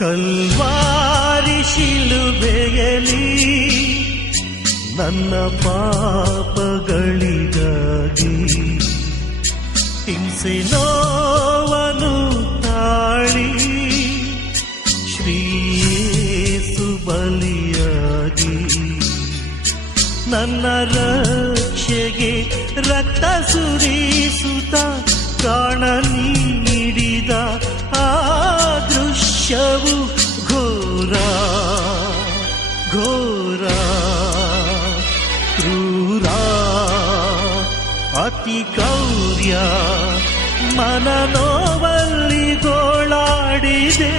Calvary ಶಿಲುಬೆಯಲಿ ನನ್ನ ಪಾಪಗಳಿಗಾಗಿ ಹಿಂಸೆ ನೋವನು ತಾಳಿ ಶ್ರೀಯೇಸು ಬಲಿಯಾಗಿ ನನ್ನ ರಕ್ಷೆಗೆ ರಕ್ತ ಸುರಿಸುತ್ತ ಪ್ರಾಣ ನೀಡಿದ ಆ ದೃಶ್ಯವು ಘೋರ ಘೋರ ಕ್ರೂರ ಅತಿ ಕ್ರೌರ್ಯ ಮನನೋವಲ್ಲಿ ಗೋಳಾಡಿದೆ.